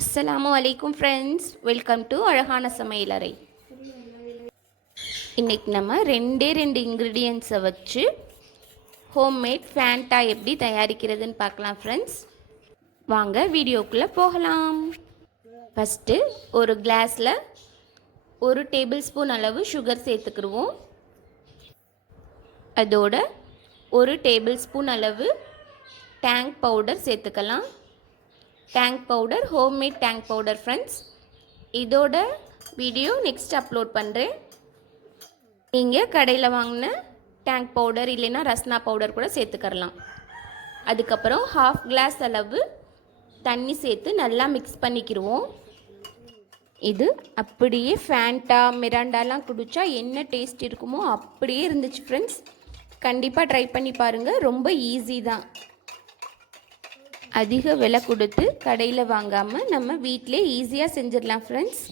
அஸ்ஸலாமு அலைக்கும் friends, welcome to அழகான சமையலறை. இன்றைக்கி நம்ம ரெண்டு இன்க்ரீடியன்ட்ஸை வச்சு ஹோம்மேட் ஃபேண்டா எப்படி தயாரிக்கிறதுன்னு பார்க்கலாம் ஃப்ரெண்ட்ஸ். வாங்க வீடியோக்குள்ளே போகலாம். ஃபஸ்ட்டு ஒரு கிளாஸில் 1 டேபிள் ஸ்பூன் அளவு சுகர் சேர்த்துக்கிடுவோம். அதோட 1 டேபிள் ஸ்பூன் அளவு டேங் பவுடர் சேர்த்துக்கலாம். Tank powder, homemade tank powder friends. இதோட வீடியோ நெக்ஸ்ட் அப்லோட் பண்ணுறேன். நீங்கள் கடையில் வாங்கின டேங்க் பவுடர் இல்லைன்னா ரஸ்னா பவுடர் கூட சேர்த்துக்கரலாம். அதுக்கப்புறம் 1/2 கிளாஸ் அளவு தண்ணி சேர்த்து நல்லா மிக்ஸ் பண்ணிக்கிடுவோம். இது அப்படியே ஃபேண்டா மிராண்டாலாம் குடித்தா என்ன டேஸ்ட் இருக்குமோ அப்படியே இருந்துச்சு ஃப்ரெண்ட்ஸ். கண்டிப்பாக ட்ரை பண்ணி பாருங்கள், ரொம்ப ஈஸி தான். அதிக விலை கொடுத்து கடையில் வாங்காமல் நம்ம வீட்டிலே ஈஸியாக செஞ்சிடலாம் ஃப்ரெண்ட்ஸ்.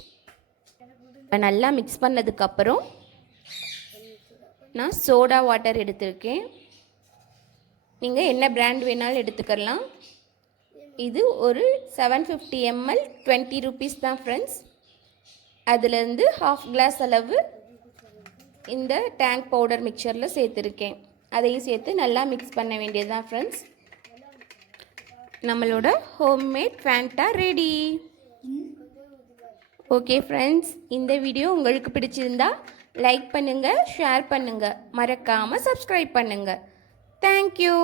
நல்லா மிக்ஸ் பண்ணதுக்கப்புறம் நான் சோடா வாட்டர் எடுத்திருக்கேன். நீங்கள் என்ன பிராண்ட் வேணாலும் எடுத்துக்கலாம். இது ஒரு 750 ml 20 rupees தான் ஃப்ரெண்ட்ஸ். அதுலேருந்து 1/2 கிளாஸ் அளவு இந்த டேங்க் பவுடர் மிக்சரில் சேர்த்துருக்கேன். அதையும் சேர்த்து நல்லா மிக்ஸ் பண்ண வேண்டியது தான் ஃப்ரெண்ட்ஸ். நம்மளோட homemade Fanta ready. Okay friends, இந்த வீடியோ உங்களுக்கு பிடிச்சிருந்தா லைக் பண்ணுங்கள், ஷேர் பண்ணுங்கள், மறக்காமல் சப்ஸ்கிரைப் பண்ணுங்கள். தேங்க்யூ.